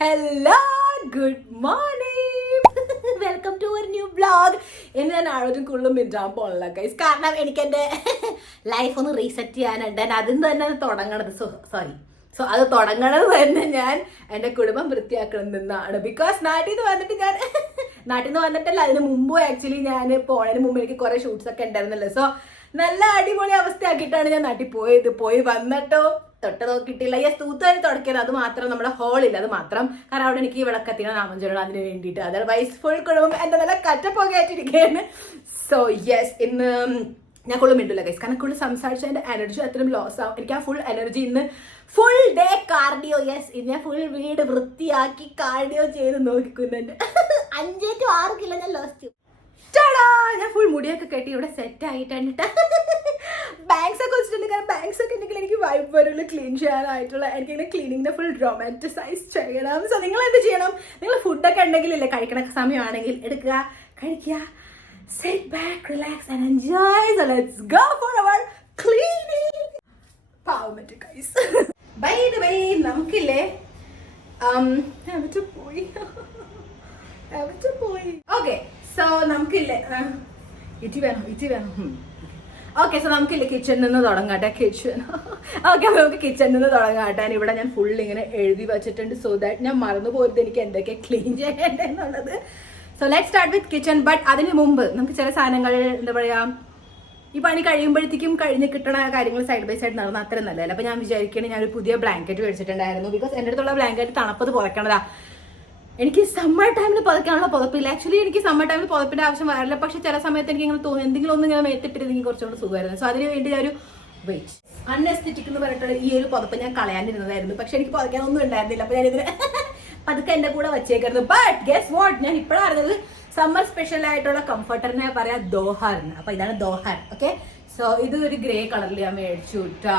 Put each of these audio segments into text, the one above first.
Hello good morning welcome to ഒരു new vlog. ഇന്ന് ഞാൻ ആഴോട്ടും കൂടുതലും മിണ്ടാൻ പോകണില്ല ഗൈസ്, കാരണം എനിക്ക് എൻ്റെ ലൈഫ് ഒന്ന് റീസെറ്റ് ചെയ്യാനുണ്ട്. അതിന് തന്നെ അത് തുടങ്ങണത് അത് തുടങ്ങണത് തന്നെ ഞാൻ എൻ്റെ കുടുംബം വൃത്തിയാക്കണം നിന്നാണ്. ബിക്കോസ് നാട്ടിൽ നിന്ന് വന്നിട്ടല്ല, അതിന് മുമ്പ് ആക്ച്വലി ഞാൻ പോണതിന് മുമ്പ് എനിക്ക് കുറെ ഷൂട്ട്സ് ഒക്കെ ഉണ്ടായിരുന്നല്ലോ. സോ നല്ല അടിപൊളി അവസ്ഥയാക്കിയിട്ടാണ് ഞാൻ നാട്ടിൽ പോയി വന്നിട്ടോ തൊട്ട് നോക്കിയിട്ടില്ല. തൂത്തുവരെ തുടക്കിയത് അത് മാത്രം, നമ്മുടെ ഹോളില്ല അത് മാത്രം, കാരണം അവിടെ എനിക്ക് വിളക്കത്തിന നാമഞ്ചോളം അതിന് വേണ്ടിയിട്ട്. അതർവൈസ് ഫുൾ കുടുംബം എൻ്റെ നല്ല കറ്റപ്പൊക്കെയായിട്ടിരിക്കുകയാണ്. സോ യെസ്, ഇന്ന് ഞാൻ കൂടുതൽ മിണ്ടില്ല ഗൈസ്, കാരണം കൂടുതൽ സംസാരിച്ച എൻ്റെ എനർജി അത്രയും ലോസ് ആവും. എനിക്ക് ആ ഫുൾ എനർജി ഇന്ന് ഫുൾ ഡേ കാർഡിയോ. യെസ്, ഇന്ന് ഞാൻ ഫുൾ വീട് വൃത്തിയാക്കി കാർഡിയോ ചെയ്ത് നോക്കിക്കുന്നുണ്ട്. 5 to 6 കിലോ ഞാൻ ലോസ് ചെയ്യും. ഞാൻ ഫുൾ മുടിയൊക്കെ കെട്ടി ഇവിടെ സെറ്റ് ആയിട്ടുണ്ട്. ബാങ്ക്സ് ഒക്കെ വെച്ചിട്ടുണ്ട്, കാരണം ബാങ്ക്സ് ഒക്കെ ഉണ്ടെങ്കിൽ എനിക്ക് വൈബ് വരുള്ളൂ ക്ലീൻ ചെയ്യാനായിട്ടുള്ള. എനിക്കിങ്ങനെ ക്ലീനിങ്ങിന്റെ ഫുൾ റൊമാൻറ്റിസൈസ് ചെയ്യണം. സോ നിങ്ങൾ എന്ത് ചെയ്യണം, നിങ്ങൾ ഫുഡൊക്കെ ഉണ്ടെങ്കിലല്ലേ കഴിക്കണ സമയമാണെങ്കിൽ എടുക്കുക, കഴിക്കുക, sit back, relax and enjoy. So let's go for our cleaning. പാവമറ്റ് ഗൈസ്. ബൈ ദ വേ, നമുക്കില്ലേ പോയി ഓക്കെ. സോ നമുക്കില്ലേ ഇറ്റി വേണം. ഓക്കെ, സോ നമുക്കില്ലേ കിച്ചണിൽ നിന്ന് തുടങ്ങാട്ടെ. നമുക്ക് കിച്ചണിൽ നിന്ന് തുടങ്ങാട്ടെ. ഇവിടെ ഞാൻ ഫുൾ ഇങ്ങനെ എഴുതി വെച്ചിട്ടുണ്ട്, സോ ദാറ്റ് ഞാൻ മറന്നു പോരുത് എനിക്ക് എന്തൊക്കെ ക്ലീൻ ചെയ്യേണ്ടതെന്നുള്ളത്. So let start with kitchen. But അതിന് മുമ്പ് നമുക്ക് ചില സാധനങ്ങൾ എന്താ പറയാ, ഈ പണി കഴിയുമ്പോഴത്തേക്കും കഴിഞ്ഞ് കിട്ടണ കാര്യങ്ങൾ സൈഡ് ബൈ സൈഡ് നടന്ന അത്ര നല്ലതല്ല. അപ്പൊ ഞാൻ വിചാരിക്കണേ ഞാനൊരു പുതിയ ബ്ലാങ്കറ്റ് മേടിച്ചിട്ടുണ്ടായിരുന്നു. ബിക്കോസ് എൻ്റെ അടുത്തുള്ള ബ്ലാങ്കറ്റ് തണുപ്പത് പുറക്കണതാ. എനിക്ക് സമ്മർ ടൈമിൽ പുതയ്ക്കാനുള്ള പുതപ്പില്ല. ആക്ച്വലി എനിക്ക് സമ്മർ ടൈമിൽ പുതപ്പിന്റെ ആവശ്യം വരില്ല, പക്ഷെ ചില സമയത്ത് എനിക്ക് ഇങ്ങനെ തോന്നുന്നു എന്തെങ്കിലും ഒന്നും ഇങ്ങനെ മേത്തിട്ടിരുന്നെങ്കിൽ കുറച്ചുകൂടി സുഖമായിരുന്നു. സോ അതിന് വേണ്ടി ഞാനൊരു വെയിറ്റ് അൺഎസ്തെറ്റിക് എന്ന് പറഞ്ഞിട്ടുള്ള ഈ ഒരു പുതപ്പ് ഞാൻ കളയാനിരുന്നതായിരുന്നു. പക്ഷെ എനിക്ക് പുതയ്ക്കാനൊന്നും ഉണ്ടായിരുന്നില്ല. അപ്പൊ ഞാനിതിന് പതുക്കെ എന്റെ കൂടെ വെച്ചേക്കരുത്. ബട്ട് ഗെസ് വാട്ട്, ഞാൻ ഇപ്പോഴാണ് അറിഞ്ഞത് സമ്മർ സ്പെഷ്യൽ ആയിട്ടുള്ള കംഫർട്ടറിനെ പറയാ ദോഹാറിന്. അപ്പൊ ഇതാണ് ദോഹാർ. ഓക്കെ, സോ ഇത് ഒരു ഗ്രേ കളറിൽ ഞാൻ മേടിച്ചു കിട്ടാ,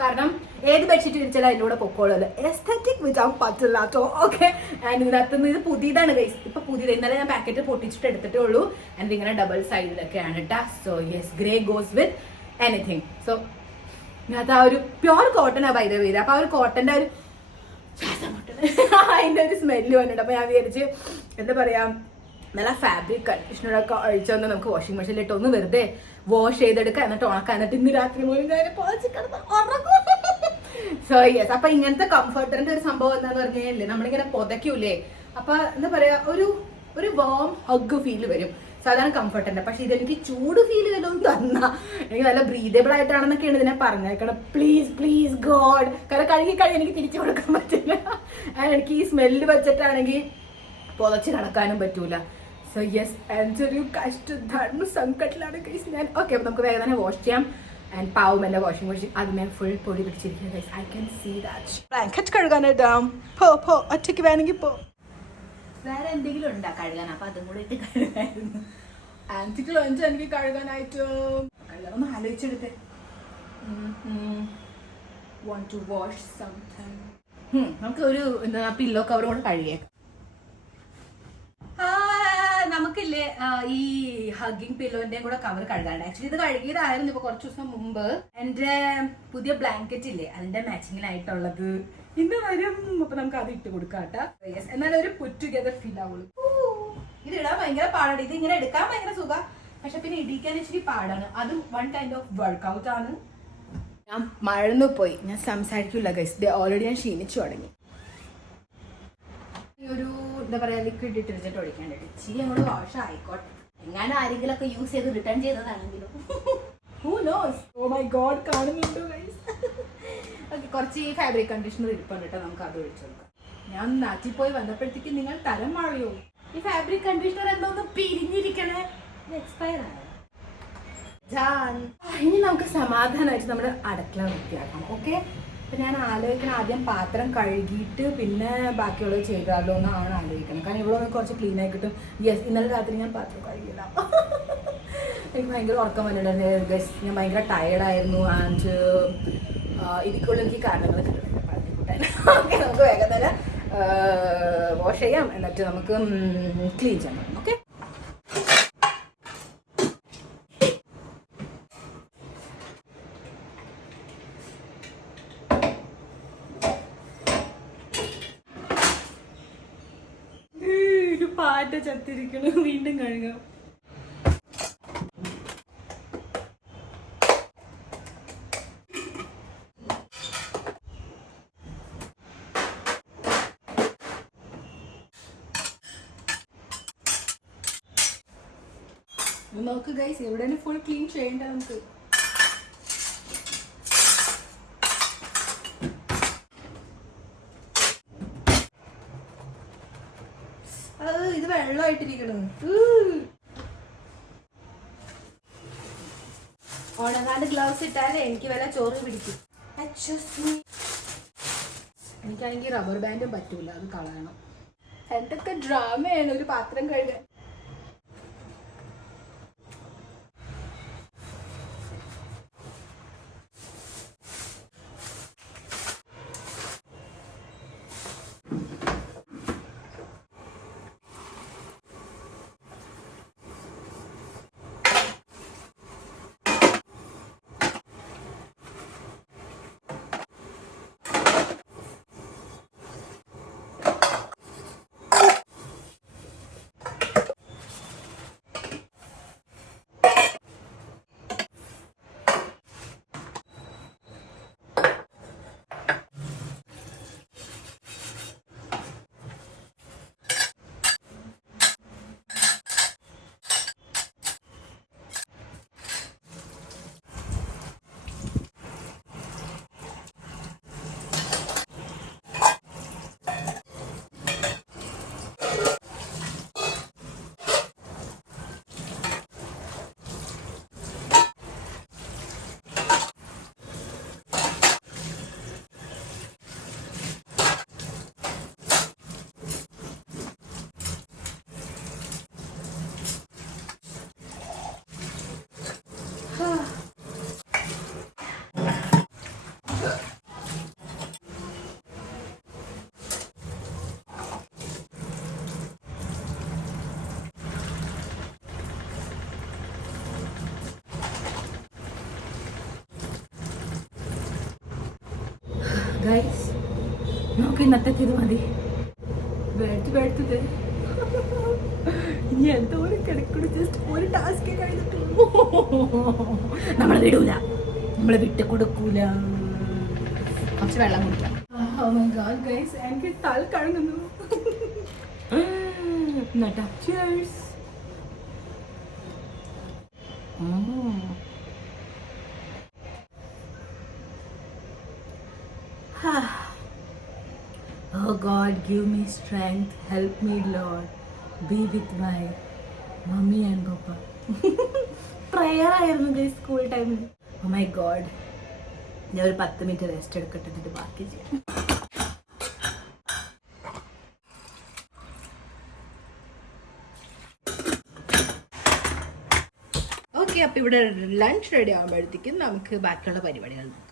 കാരണം ഏത് ബെഡ്ഷീറ്റ് വിരിച്ചാലും അതിൻ്റെ കൂടെ പൊക്കോളൂല്ലോ. എസ്തറ്റിക് വിറ്റാൻ പറ്റില്ല കേട്ടോ. ഓക്കെ, ആൻഡ് ഇതിനകത്തുനിന്ന് ഇത് പുതിയതാണ് ഗൈസ്, ഇപ്പൊ പുതിയത് ഇന്നലെ ഞാൻ പാക്കറ്റ് പൊട്ടിച്ചിട്ട് എടുത്തിട്ടേ ഉള്ളൂ. ആൻഡ് ഇങ്ങനെ ഡബിൾ സൈഡിലൊക്കെയാണ് കേട്ടാ. സോ യെസ്, ഗ്രേ ഗോസ് വിത്ത് എനിത്തിങ്. സോ ഇതിനകത്ത് ആ ഒരു പ്യോർ കോട്ടനാ ബൈ ദ വേ. അപ്പൊ ആ ഒരു കോട്ടന്റെ ഒരു അതിന്റെ ഒരു സ്മെല്ല് വന്നിട്ട് അപ്പൊ ഞാൻ വിചാരിച്ച് എന്താ പറയാ, നല്ല ഫാബ്രിക് കണ്ടീഷണറൊക്കെ അഴിച്ചൊന്ന് നമുക്ക് വാഷിംഗ് മെഷീനിലിട്ട് ഒന്ന് വെറുതെ വാഷ് ചെയ്തെടുക്കാം, എന്നിട്ട് ഉണക്കാം, എന്നിട്ട് ഇന്ന് രാത്രി മുഴുവൻ സോ യെസ്. അപ്പൊ ഇങ്ങനത്തെ കംഫർട്ടറിന്റെ ഒരു സംഭവം എന്താന്ന് പറഞ്ഞാലേ, നമ്മളിങ്ങനെ പുതയ്ക്കൂലേ, അപ്പൊ എന്താ പറയാ, ഒരു വാം ഹഗ് ഫീൽ വരും. സാധാരണ കംഫർട്ടറിന്റെ. പക്ഷെ ഇതെനിക്ക് ചൂട് ഫീൽ വല്ലതും തന്നാ എനിക്ക് നല്ല ബ്രീതബിൾ ആയിട്ടാണെന്നൊക്കെയാണ് ഇതിനെ പറഞ്ഞേക്കണം. പ്ലീസ് ഗോഡ്, കാരണം കഴുകി എനിക്ക് തിരിച്ചു കൊടുക്കാൻ പറ്റില്ല. എനിക്ക് ഈ സ്മെല്ല് വെച്ചിട്ടാണെങ്കിൽ പുതച്ച് നടക്കാനും പറ്റൂല. സോ യെസ്, ഒരു കഷ്ട സങ്കട്ടിലാണ് ഗൈസ് ഞാൻ. ഓക്കെ, അപ്പൊ നമുക്ക് വേഗം തന്നെ വാഷ് ചെയ്യാം. ആൻഡ് പാവം എന്റെ വാഷിംഗ് മെഷീൻ അതിനെ ഫുൾ പൊടി പിടിച്ചിരിക്കുന്നത് guys. I can see that. Blanket കഴുകാനായിട്ടാം പോ ഒറ്റയ്ക്ക് വേണമെങ്കിൽ പോ. വേറെ എന്തെങ്കിലും ഉണ്ടാ കഴുകാൻ, അപ്പൊ അതും കൂടെ ഇട്ട് കഴുകായിരുന്നു. ആൻറ്റിക്ക് ലഞ്ച് എനിക്ക് കഴുകാനായിട്ട് ഒന്ന് ആലോചിച്ചെടുത്തേ. Want to wash something. നമുക്ക് ഒരു എന്താ പില്ലോ കവർ കൊണ്ട് കഴുകിയേക്കാം. നമുക്കില്ലേ ഈ ഹഗ്ഗിങ് പില്ലോന്റെയും കൂടെ കവർ കഴുകാണ്ട്. ആക്ച്വലി ഇത് കഴുകിയതായിരുന്നു ഇപ്പൊ കുറച്ച് ദിവസം മുമ്പ്. എന്റെ പുതിയ ബ്ലാങ്കറ്റ് ഇല്ലേ, അതിന്റെ മാച്ചിങ്ങിനായിട്ടുള്ളത് ഇന്ന് വരും. അപ്പൊ നമുക്ക് അത് ഇട്ട് കൊടുക്കാം കേട്ടാ. എന്നാലും ഒരു പുറ്റ് ടുഗദർ ഫീൽ ആവുള്ളൂ. ഇത് ഇടാൻ ഭയങ്കര പാടാണ്. ഇത് ഇങ്ങനെ എടുക്കാൻ ഭയങ്കര സുഖം, പക്ഷെ പിന്നെ ഇടിക്കാൻ ഇച്ചിരി പാടാണ്. അതും വൺ കൈൻഡ് ഓഫ് വർക്ക്ഔട്ട് ആണ്. ഞാൻ മഴന്നു പോയി, ഞാൻ സംസാരിക്കില്ല ഗൈസ്. ഓൾറെഡി ഞാൻ ക്ഷീണിച്ചു തുടങ്ങി. ഒരു എന്താ പറയാ, ലിക്വിഡ് ഡിറ്റർജന്റ് ഒഴിക്കാണ്ട് ഇച്ചിരി അങ്ങോട്ട് വാഷ് ആയിക്കോട്ടെ. എങ്ങനെ ആരെങ്കിലും ഒക്കെ യൂസ് ചെയ്ത് റിട്ടേൺ ചെയ്തതാണെങ്കിലും who knows. Oh my god, കാണുന്നുണ്ടോ ഗൈസ്? ഓക്കെ, കുറച്ച് ഈ ഫാബ്രിക് കണ്ടീഷണർ ഇരിപ്പുണ്ട് കേട്ടോ, നമുക്ക് അത് ഒഴിച്ചു കൊടുക്കാം. ഞാൻ നാട്ടിൽ പോയി വന്നപ്പോഴത്തേക്ക് നിങ്ങൾ തരം മാറിയോ? ഈ ഫാബ്രിക് കണ്ടീഷണർ എന്തോന്ന് പിരിഞ്ഞിരിക്കണേ, എക്സ്പയർ ആയോ? ഇനി നമുക്ക് സമാധാനമായിട്ട് നമ്മുടെ അടുക്കള വൃത്തിയാക്കാം. ഓക്കെ, അപ്പൊ ഞാൻ ആലോചിക്കണം ആദ്യം പാത്രം കഴുകിയിട്ട് പിന്നെ ബാക്കിയുള്ളത് ചെയ്താലോ എന്നാണ് ആലോചിക്കണം. കാരണം ഇവിടെ കുറച്ച് ക്ലീൻ ആയി കിട്ടും. യെസ്, ഇന്നലെ രാത്രി ഞാൻ പാത്രം കഴുകിയില്ല. എനിക്ക് ഭയങ്കര ഉറക്കം വന്നിട്ടുണ്ടായിരുന്നു ഗൈസ്. ഞാൻ ഭയങ്കര ടയേർഡായിരുന്നു. ആൻഡ് ഇതിക്കുള്ള എനിക്ക് കാരണങ്ങൾ കിട്ടുന്നുണ്ട് പറഞ്ഞു കൂട്ടാൻ. ഓക്കെ, നമുക്ക് വേഗം തന്നെ വാഷ് ചെയ്യാം, എന്നിട്ട് നമുക്ക് ക്ലീൻ ചെയ്യാം. ഓക്കെ, പാറ്റ ചത്തിരിക്കണം. വീണ്ടും കഴുകാം. നോക്ക് ഗൈസ്, ഇവിടെ ഫുൾ ക്ലീൻ ചെയ്യണ്ട നമുക്ക്. ഇത് വെള്ളമായിട്ടിരിക്കണു. ഉണങ്ങാണ്ട് ഗ്ലൗസ് ഇട്ടാലേ എനിക്ക് വല്ല ചോറ് പിടിക്കും. എനിക്കാണെങ്കിൽ റബ്ബർ ബാൻഡും പറ്റൂല, അത് കളയണം. എന്തൊക്കെ ഡ്രാമയാണ് ഒരു പാത്രം കഴുകാൻ. ഗൈസ്, നമുക്ക് ഇന്നത്തേക്ക് ഇത് മതി. വെടുത്തത് ഇനി എന്തോരം കിടക്കണം. ജസ്റ്റ് ഒരു ടാസ്ക് കഴിഞ്ഞിട്ടുള്ളൂ. നമ്മളെ വിടൂല, നമ്മളെ വിട്ട് കൊടുക്കൂല. കുറച്ച് വെള്ളം കുടിക്കാം. ഗൈസ്, എനിക്ക് തല കഴുകുന്നു. Cheers. Oh God, give me strength, help me Lord, be with my mommy and papa. Prayer ആയിരുന്നു ഗൈസ് സ്കൂൾ ടൈമിൽ. Oh my God, ഞാൻ ഒരു 10 മിനിറ്റ് റെസ്റ്റ് എടുക്കട്ടെ, എന്നിട്ട് ബാക്കി ചെയ്യാം. ഓക്കെ, അപ്പം ഇവിടെ ലഞ്ച് റെഡി ആകുമ്പോഴത്തേക്കും നമുക്ക് ബാക്കിയുള്ള പരിപാടികൾ നോക്കാം.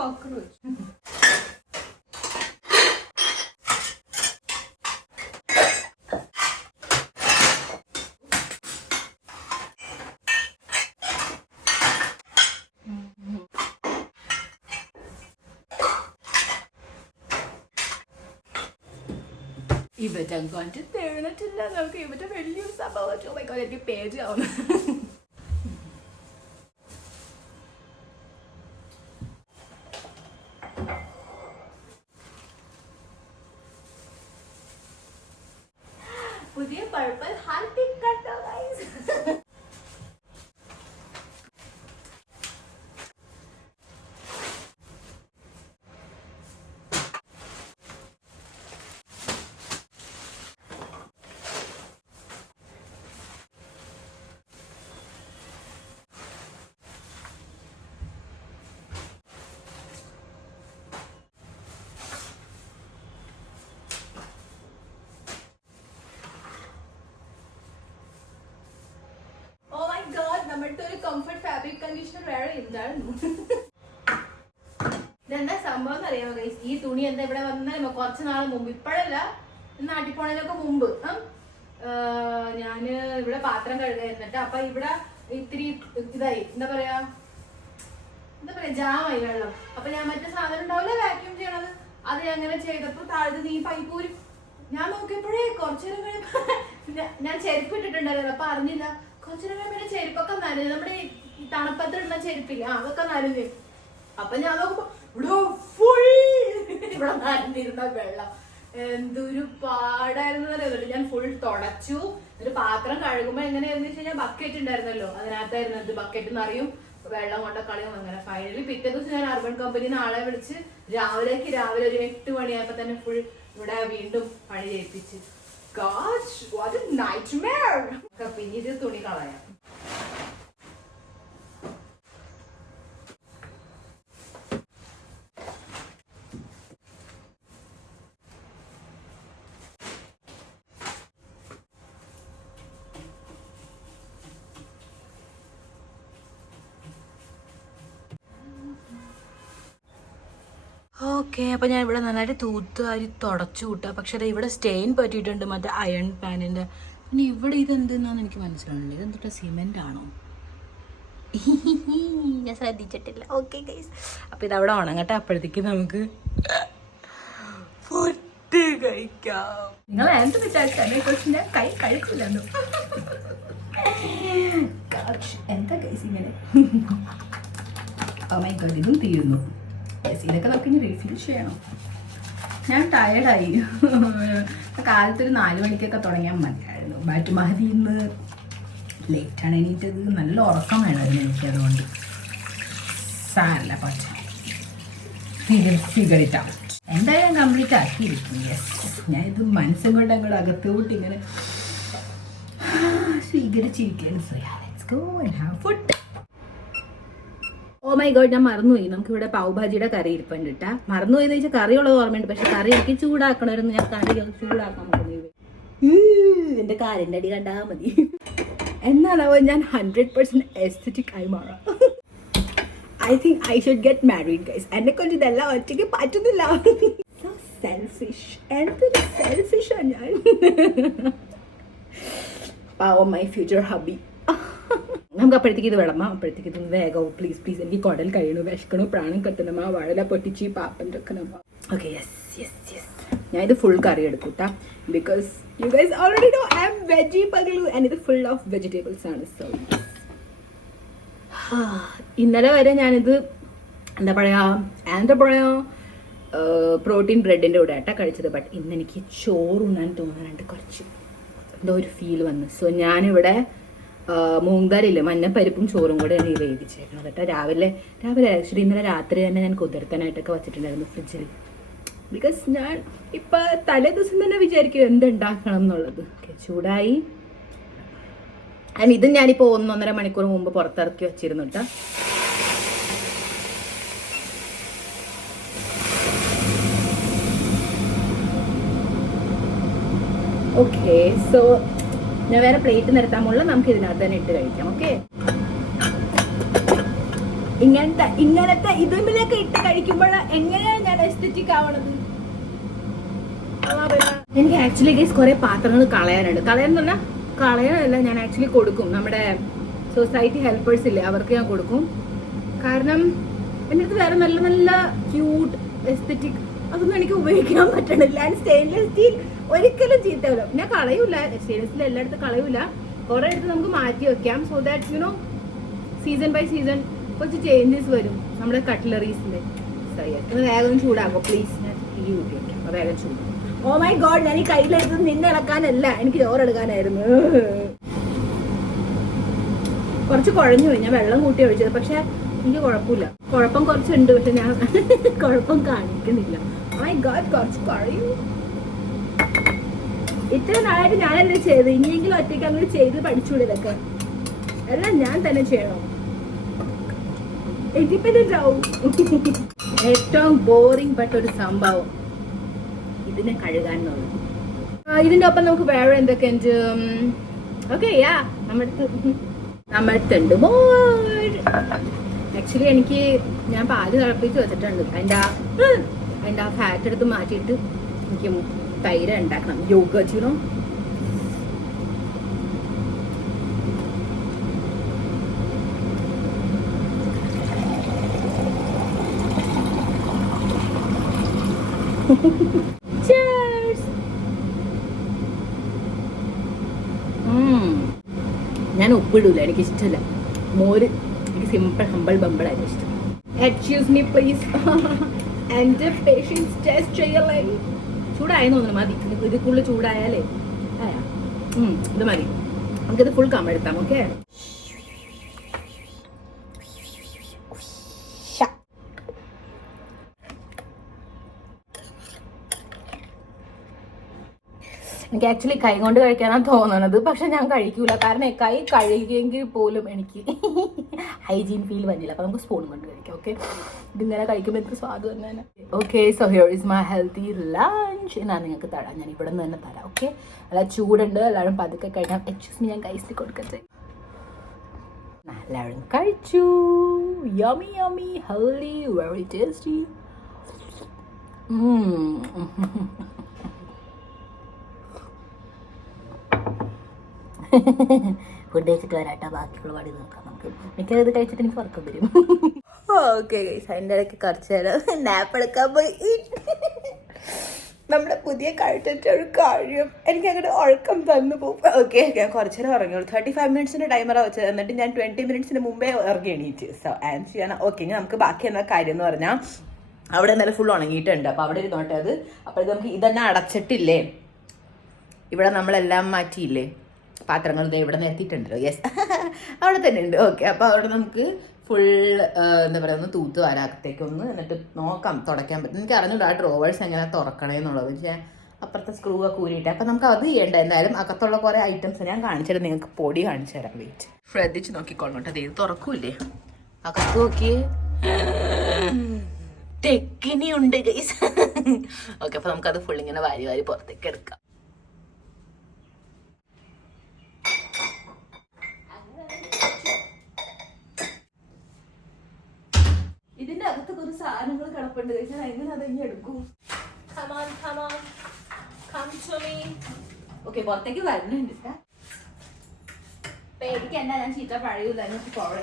കോക്രോച്ച്. ഇവിടെ കൊണ്ട് തേണിട്ടില്ല. നമുക്ക് ഇവിടെ വലിയൊരു സംഭവം എനിക്ക് പേടിയാവുന്നു. പുതിയ പർപ്പിൾ ഹാൻഡ് പിക്ക് കട്ടോ ഗൈസ്. നമ്മളുടെ ഒരു കംഫർട്ട് ഫാബ്രിക് കണ്ടീഷണർ വേറെ ഉണ്ടായിരുന്നു. ഇതെന്താ സംഭവം എന്ന് അറിയാമോ ഗൈസ്? ഈ തുണി എന്താ ഇവിടെ വന്നാൽ കുറച്ച് നാൾ മുമ്പ്, ഇപ്പോഴല്ല നാട്ടിൽ പോണതിനൊക്കെ മുമ്പ് ഞാന് ഇവിടെ പാത്രം കഴുകായിരുന്നിട്ട്. അപ്പൊ ഇവിടെ ഇത്തിരി ഇതായി എന്താ പറയാ ജാമായി വെള്ളം. അപ്പൊ ഞാൻ മറ്റേ സാധനം ഉണ്ടാവില്ല വാക്യൂം ചെയ്യണത്, അത് അങ്ങനെ ചെയ്തപ്പോ താഴത്ത് നീ പൈപ്പ് ഊരി. ഞാൻ നോക്കിയപ്പോഴേ കുറച്ചു നേരം കഴിയുമ്പോ ഞാൻ ചെരുപ്പ് ഇട്ടിട്ടുണ്ടായിരുന്നു. അപ്പൊ അറിഞ്ഞില്ല. കുറച്ചു നേരം കഴിയുമ്പോ ചെരുപ്പൊക്കെ നനഞ്ഞു. നമ്മുടെ ഈ തണുപ്പത്തിടുന്ന ചെരുപ്പില്ല, അതൊക്കെ നനഞ്ഞു. അപ്പൊ ഞാൻ നോക്കുമ്പോ ഇവിടെ നനഞ്ഞിരുന്ന വെള്ളം എന്തൊരു പാടായിരുന്നു അറിയാമല്ലോ. ഞാൻ ഫുൾ തുടച്ചു. ഒരു പാത്രം കഴുകുമ്പോ എങ്ങനെയായിരുന്നു വെച്ച് കഴിഞ്ഞാൽ ബക്കറ്റ് ഉണ്ടായിരുന്നല്ലോ, അതിനകത്തായിരുന്നു ബക്കറ്റ് നിറയും വെള്ളം കൊണ്ട കളിയും. അങ്ങനെ ഫൈനലി പിറ്റേ ദിവസം ഞാൻ അർബൻ കമ്പനിന്ന് ആളെ വിളിച്ച് രാവിലെ ഒരു 8 മണിയായപ്പോ തന്നെ ഫുൾ ഇവിടെ വീണ്ടും പണി ചെയ്യിപ്പിച്ച്. Gosh, what a nightmare! പിന്നെ ഇത് തുണി കളയാം. ഓക്കെ, അപ്പോൾ ഞാൻ ഇവിടെ നന്നായിട്ട് തൂത്ത് അരി തുടച്ചു കൂട്ടുക. പക്ഷെ അത് ഇവിടെ സ്റ്റെയിൻ പറ്റിയിട്ടുണ്ട് മറ്റേ അയൺ പാനിൻ്റെ. പിന്നെ ഇവിടെ ഇതെന്തെന്നാന്ന് എനിക്ക് മനസ്സിലാവുന്നില്ല. ഇതെന്തിട്ട് സിമെൻ്റ് ആണോ? ഞാൻ ശ്രദ്ധിച്ചിട്ടില്ല. ഓക്കെ ഗൈസ്, അപ്പോൾ ഇതവിടെ ഉണങ്ങട്ടെ. അപ്പോഴത്തേക്ക് നമുക്ക് ഫുഡ് കഴിക്കാം. നിങ്ങൾ എന്ത് വിചാരിച്ചാൽ കുറച്ച് ഞാൻ കഴിക്കില്ലല്ലോ. എന്താ ഗൈസ് ഇങ്ങനെ? ഓ മൈ ഗോഡ്, ഇതും തീരുന്നു. ഇതൊക്കെ നമുക്ക് ഇനി റീഫിൽ ചെയ്യണം. ഞാൻ ടയർഡായി. കാലത്തൊരു 4 മണിക്കൊക്കെ തുടങ്ങിയാൽ മതിയായിരുന്നു. ബാറ്റ് മഹതി ഇന്ന് ലേറ്റാണ് എണീറ്റത്. നല്ല ഉറക്കം വേണമായിരുന്നു എനിക്ക്. അതുകൊണ്ട് സാരല്ല, പച്ച ഫിഗർ ഇറ്റ് ഔട്ട്. എന്തായാലും കംപ്ലീറ്റ് ആക്കിയിരിക്കും. യെസ്, ഞാൻ ഇത് മനസ്സും കൊണ്ട് അങ്ങോട്ട് അകത്തോട്ട് ഇങ്ങനെ സ്വീകരിച്ചിരിക്കുകയാണ്. So let's go and have food. Oh my god, ഞാൻ മറന്നുപോയി. നമുക്കിവിടെ പാവ് ഭാജിയുടെ കറി ഇരിപ്പുണ്ട് കേട്ടാ. മറന്നുപോയെന്ന് വെച്ചാൽ കറിയുള്ളത് ഓർമ്മയുണ്ട്, പക്ഷെ കറി എനിക്ക് ചൂടാക്കണമായിരുന്നു. ഞാൻ കറി ചൂടാക്കാൻ നോക്കുന്നത്. എൻ്റെ കാലിൻ്റെ അടി കണ്ടാൽ മതി. എന്നാണോ ഞാൻ 100% എസ്തെറ്റിക് ആയി മാറാം. I think I should get married guys. എന്നെ കൊണ്ട് ഇതെല്ലാം ഒറ്റയ്ക്ക് പറ്റുന്നില്ല. സെൽഫിഷ്. എന്തൊരു സെൽഫിഷാണ് ഞാൻ. പാവം മൈ ഫ്യൂച്ചർ ഹബി. നമുക്ക് അപ്പോഴത്തേക്ക് ഇത് വിളമ്പാം. അപ്പോഴത്തേക്ക് ഇത് വേഗവും പ്ലീസ്. എനിക്ക് കുടൽ കഴിയണു, വിശക്കണു, പ്രാണം കത്തണമാ, വഴല പൊട്ടിച്ച് പാപ്പൻ വെക്കണമാ. Okay, yes. ഞാൻ ഇത് ഫുൾ കറി എടുക്കൂട്ടാ. Because you guys already know I am veggie പഗലു ആൻഡ് ഇത് ഫുൾ ഓഫ് വെജിറ്റബിൾസ് ആണ്. സോ ഇന്നലെ വരെ ഞാനിത് എന്താ പറയാ പ്രോട്ടീൻ ബ്രെഡിൻ്റെ കൂടെ ആയിട്ടാണ് കഴിച്ചത്. ബട്ട് ഇന്ന് എനിക്ക് ചോറുണ്ണാൻ തോന്നാനായിട്ട് കുറച്ച് എന്തോ ഒരു ഫീൽ വന്നു. സോ ഞാനിവിടെ മൂങ്കാലില്ലേ, മഞ്ഞപ്പരിപ്പും ചോറും കൂടെയാണ് ഈ വേവിച്ചേക്കുന്നത് കേട്ടോ. രാവിലെ ആക്ച്വലി ഇന്നലെ രാത്രി തന്നെ ഞാൻ കുതിർത്താനായിട്ടൊക്കെ വെച്ചിട്ടുണ്ടായിരുന്നു ഫ്രിഡ്ജിൽ. ബിക്കോസ് ഞാൻ ഇപ്പം തലേ ദിവസം തന്നെ വിചാരിക്കും എന്തുണ്ടാക്കണം എന്നുള്ളത്. ഓക്കെ, ചൂടായി. ഇത് ഞാനിപ്പോൾ 1-1.5 മണിക്കൂർ മുമ്പ് പുറത്തിറക്കി വെച്ചിരുന്നു കേട്ടോ. ഓക്കെ, സോ ഞാൻ വേറെ പ്ലേറ്റ് നിരത്താൻ മുള്ള നമുക്ക് ഇതിനകത്ത് തന്നെ ഇട്ട് കഴിക്കാം. ഓക്കെ, ഇങ്ങനത്തെ ഇതുമ്പിലൊക്കെ ഇട്ട് കഴിക്കുമ്പോൾ എങ്ങനെയാണ് ഞാൻ എസ്തെറ്റിക് ആവണത്? എനിക്ക് ആക്ച്വലി ഗൈസ് കുറെ പാത്രങ്ങൾ കളയാനുണ്ട്. കളയാനല്ല, ഞാൻ ആക്ച്വലി കൊടുക്കും. നമ്മുടെ സൊസൈറ്റി ഹെൽപ്പേഴ്സ് ഇല്ലേ, അവർക്ക് ഞാൻ കൊടുക്കും. കാരണം എൻ്റെ അടുത്ത് വേറെ നല്ല നല്ല ക്യൂട്ട് എസ്തെറ്റിക് അതൊന്നും എനിക്ക് ഉപയോഗിക്കാൻ പറ്റണില്ല. ആൻഡ് സ്റ്റെയിൻലെസ് സ്റ്റീൽ ഒരിക്കലും ചീത്തവല്ലോ. ഞാൻ കളയൂല, സ്റ്റെയിൻലെസ് സ്റ്റീൽ എല്ലായിടത്തും കളയൂല. കുറെ അടുത്ത് നമുക്ക് മാറ്റി വെക്കാം. So that you know season by season കുറച്ച് ചേഞ്ചസ് വരും നമ്മുടെ കട്ട്ലറീസിന്റെ. വേഗം ചൂടാക്കും പ്ലീസ്. ഞാൻ തീ കൂട്ടി വെക്കാം, വേഗം ചൂടാക്കും. ഓ മൈ ഗോഡ്, ഞാൻ ഈ കയ്യിലെടുത്ത് നിന്നെ ഇളക്കാനല്ല, എനിക്ക് ചോറെടുക്കാനായിരുന്നു. കുറച്ച് കുഴഞ്ഞു പോയി, ഞാൻ വെള്ളം കൂട്ടി ഒഴിച്ചത്. പക്ഷെ എനിക്ക് കുഴപ്പമില്ല, കുഴപ്പം കുറച്ചുണ്ട്, പക്ഷെ ഞാൻ കുഴപ്പം കാണിക്കുന്നില്ല. മൈ ഗോഡ്, കുറച്ച് കുഴയും. ഇത്ര നാളായിട്ട് ഞാനല്ലേ ചെയ്ത്, ഇനിയെങ്കിലും ഒറ്റയ്ക്ക് അങ്ങനെ ചെയ്ത് പഠിച്ചൂടെ? ഇതൊക്കെ എല്ലാം ഞാൻ തന്നെ ചെയ്യണോ? ഇൻഡിപെൻഡന്റ് ആവും. ഏറ്റവും ബോറിംഗ് പെട്ട ഒരു സംഭവം ഇതിനെ കഴുകാൻ എന്നുള്ളത്. ഇതിന്റെ ഒപ്പം നമുക്ക് വേറെ എന്തൊക്കെയുണ്ട്? ഓക്കെ, യാ നമ്മടുത്തുണ്ട് മോർ. ആക്ച്വലി ഞാൻ പാല് തിളപ്പിച്ച് വെച്ചിട്ടുണ്ട്. അതിൻ്റെ ആ ഫാറ്റ് എടുത്ത് മാറ്റിയിട്ട് എനിക്ക് തൈര് ഉണ്ടാക്കണം. Yoghurt, you know. Cheers. ഞാൻ ഉപ്പിടൂല, എനിക്ക് ഇഷ്ടമല്ല മോര്. എനിക്ക് സിമ്പിൾ ഹമ്പിൾ ബമ്പിളായിരുന്നു ഇഷ്ടം. എക്സ്ക്യൂസ് മീ പ്ലീസ്, എൻ്റെ പേഷ്യൻസ് ടെസ്റ്റ് ചെയ്യല്ലേ? ചൂടായെന്ന് തോന്നുന്നു, മതി. ഇത് കൂടുതൽ ചൂടായാലേ ഇത് മതി. നമുക്കിത് ഫുൾ കമെടുത്താം. ഓക്കെ, എനിക്ക് ആക്ച്വലി കൈ കൊണ്ട് കഴിക്കാനാണ് തോന്നുന്നത്, പക്ഷെ ഞാൻ കഴിക്കൂല. കാരണം കൈ കഴുകിയെങ്കിൽ പോലും എനിക്ക് ഹൈജീൻ ഫീൽ വന്നില്ല. അപ്പൊ നമുക്ക് സ്പൂൺ കൊണ്ട് കഴിക്കാം. ഓക്കെ, ഇതിങ്ങനെ കഴിക്കുമ്പോൾ എനിക്ക് സ്വാദ് തന്നെയാണ്. Okay, so here is my healthy lunch. ഞാൻ നിങ്ങൾക്ക് തരാം, ഞാൻ ഇവിടെ നിന്ന് തന്നെ തരാം. ഓക്കെ, അല്ല ചൂടുണ്ട്, എല്ലാവരും പതുക്കെ കഴിക്കാം. എക്സ്ക്യൂസ് മീ, ഞാൻ കൈസിൽ കൊടുക്കട്ടെ. എല്ലാവരും കഴിച്ചു. Yummy yummy, healthy, very tasty. Food കഴിച്ചിട്ട് വരാട്ടോ, ബാക്കിയുള്ള പണി നോക്കാം നമുക്ക്. മിക്കത് കഴിച്ചിട്ട് എനിക്ക് ഉറക്കം വരും. ഓക്കെ ഗൈസ്, അതിൻ്റെ ഇടയ്ക്ക് കുറച്ച് നേരം നാപ്പ് എടുക്കാൻ പോയി. നമ്മുടെ പുതിയ കഴിച്ചിട്ടൊരു കാര്യം എനിക്ക് അങ്ങനെ ഉറക്കം തന്നു പോകും. ഓക്കെ, ഞാൻ കുറച്ച് നേരം ഉറങ്ങിയുള്ളൂ. 35 മിനിറ്റ്സിൻ്റെ ടൈമറാണ് വെച്ചത്. എന്നിട്ട് ഞാൻ 20 മിനിറ്റ്സിന് മുമ്പേ ഇറങ്ങി എണീറ്റ്. സോ ആൻഡ് ചെയ്യണം. ഓക്കെ, ഇനി നമുക്ക് ബാക്കി എന്താ കാര്യം എന്ന് പറഞ്ഞാൽ, അവിടെ എന്തായാലും ഫുൾ ഉണങ്ങിയിട്ടുണ്ട്. അപ്പോൾ അവിടെ ഇരുന്നോട്ടെ അത്. അപ്പോൾ ഇത് നമുക്ക് ഇതന്നെ അടച്ചിട്ടില്ലേ, ഇവിടെ നമ്മളെല്ലാം മാറ്റിയില്ലേ പാത്രങ്ങൾ, ഇത് ഇവിടെ നിർത്തിയിട്ടുണ്ടല്ലോ. യെസ്, അവിടെ തന്നെ ഉണ്ട്. ഓക്കെ, അപ്പോൾ അവിടെ നമുക്ക് ഫുൾ എന്താ പറയുക, ഒന്ന് തൂത്ത് വരാത്തേക്കൊന്ന് എന്നിട്ട് നോക്കാം തുടയ്ക്കാൻ പറ്റും. എനിക്ക് അറിഞ്ഞില്ല ആ ഡ്രോവേഴ്സ് എങ്ങനെ തുറക്കണേന്നുള്ളത്. പക്ഷേ അപ്പുറത്തെ സ്ക്രൂ ഒക്കെ ഊരിയിട്ട്, അപ്പം നമുക്ക് അത് ചെയ്യേണ്ട. എന്തായാലും അകത്തുള്ള കുറേ ഐറ്റംസ് ഞാൻ കാണിച്ചിട്ട് നിങ്ങൾക്ക് പൊടി കാണിച്ചു തരാം. വെയിറ്റ്, ശ്രദ്ധിച്ച് നോക്കിക്കോളോട്ടെ. അത് തുറക്കൂല്ലേ, അകത്ത് നോക്കിയേ, തെക്കിനിയുണ്ട് ഗൈസ്. ഓക്കെ, അപ്പോൾ നമുക്കത് ഫുൾ ഇങ്ങനെ വാരി വാരി പുറത്തേക്ക് എടുക്കാം. ഇതിന്റെ അകത്തൊക്കെ ഒരു സാധനങ്ങൾ കിടപ്പുണ്ട്. ഞാൻ എങ്ങനെ അതെങ്ങനെ എടുക്കും? ഓക്കെ, പുറത്തേക്ക് വരുന്നുണ്ട്. പേടിക്കണ്ട, ഞാൻ ചീത്ത പഴയൂല. എനിക്ക് പോളെ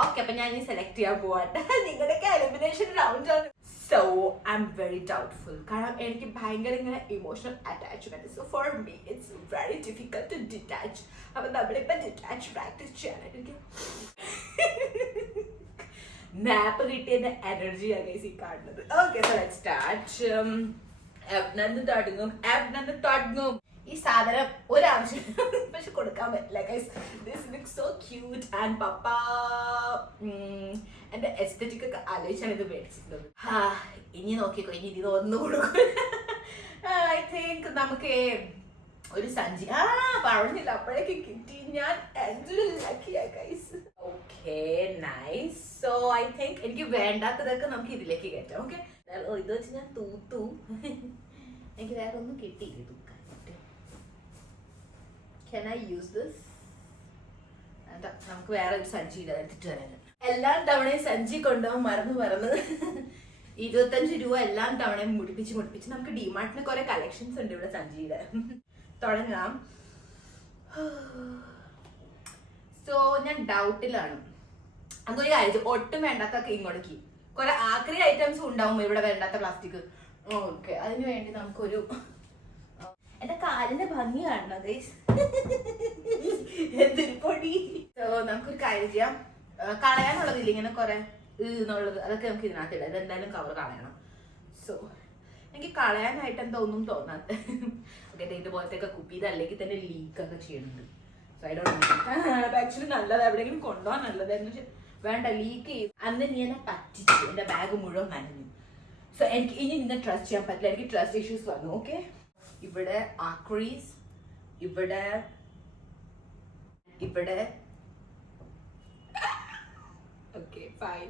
ഓക്കെ, അപ്പൊ ഞാൻ സെലക്ട് ചെയ്യാൻ പോവാട്ടെ. നിങ്ങളുടെയൊക്കെ എലിമിനേഷൻ റൗണ്ട് ആണ്. So I am very doubtful. കാരണം എനിക്ക് ഭയങ്കര ഇങ്ങനെ emotional attachment. So for me it's very difficult to detach. അപ്പൊ നമ്മളിപ്പോ ഡിറ്റാച്ച് പ്രാക്ടീസ് ചെയ്യാനായിട്ട് എനിക്ക് നാപ്പ് കിട്ടിയതിന്റെ എനർജിയാണ് ഗൈസ് ഈ കാണുന്നത്. Okay, so let's start. തുടങ്ങും. ഈ സാധനം ഒരാവശ്യം പക്ഷെ കൊടുക്കാൻ പറ്റില്ല guys. This looks so cute and പപ്പ എന്റെ എസ്തെറ്റിക് ഒക്കെ ആലോചിച്ചാണ് ഇത് മേടിച്ചിട്ടുള്ളത്. ഇനി നോക്കിക്കോ, ഇനി ഇത് ഒന്നും കൊടുക്കും. ഐ തിങ്ക് നമുക്ക് ഒരു സഞ്ചി പറഞ്ഞില്ല അപ്പോഴേക്ക് കിട്ടി. ഞാൻ guys. Okay nice. So I think എനിക്ക് വേണ്ടാത്തതൊക്കെ നമുക്ക് ഇതിലേക്ക് കയറ്റാം. ഓക്കെ, ഇത് വെച്ച് ഞാൻ തൂത്തു. എനിക്ക് വേറെ ഒന്നും കിട്ടിയില്ല തൂക്കാൻ. Can I use this? നമുക്ക് വേറെ ഒരു സഞ്ചി എടുത്തിട്ട് വരാൻ. എല്ലാ തവണയും സഞ്ചി കൊണ്ടുപോകാൻ മറന്ന് 25 രൂപ എല്ലാ തവണയും മുടിപ്പിച്ച് നമുക്ക് ഡിമാർട്ടിന് കുറെ കളക്ഷൻസ് ഉണ്ട് ഇവിടെ സഞ്ചിയുടെ. തുടങ്ങാം. സോ ഞാൻ ഡൗട്ടിലാണ്. നമുക്കൊരു കാര്യം, ഒട്ടും വേണ്ടാത്തൊക്കെ ഇങ്ങോട്ടേക്ക് കുറെ ആക്രി ഐറ്റംസ് ഉണ്ടാവും ഇവിടെ, വേണ്ടാത്ത പ്ലാസ്റ്റിക്. ഓക്കെ, അതിന് വേണ്ടി നമുക്കൊരു എന്റെ കാലിന്റെ ഭംഗി കാണണം ഗൈസ്. എന്തൊരു പൊടി. സോ നമുക്കൊരു കാര്യം ചെയ്യാം, കളയാനുള്ളതില്ല ഇങ്ങനെ കുറെ എന്നുള്ളത്, അതൊക്കെ നമുക്ക് ഇതിനകത്ത് ഇടാം. ഇതെന്തായാലും കവർ കളയണം. സോ എനിക്ക് കളയാനായിട്ട് എന്താ ഒന്നും തോന്നാത്ത. ഓക്കെ, ഇതുപോലത്തെ ഒക്കെ കുപ്പി, ഇതല്ലെങ്കിൽ തന്നെ ലീക്കൊക്കെ ചെയ്യുന്നുണ്ട്. സോ ഐ ഡോണ്ട് ആക്ച്വലി നല്ലത് എവിടെയെങ്കിലും കൊണ്ടുപോകാൻ നല്ലത്. എന്ന് വേണ്ട, ലീക്ക് ചെയ്യും. അന്ന് നീ എന്നെ പറ്റിച്ചു, എന്റെ ബാഗ് മുഴുവൻ നനഞ്ഞു. സോ എനിക്ക് ഇനി നിന്നെ ട്രസ്റ്റ് ചെയ്യാൻ പറ്റില്ല, എനിക്ക് ട്രസ്റ്റ് ഇഷ്യൂസ് വന്നു. ഓക്കെ, ഇവിടെ ആക്രീസ്, ഇവിടെ okay fine,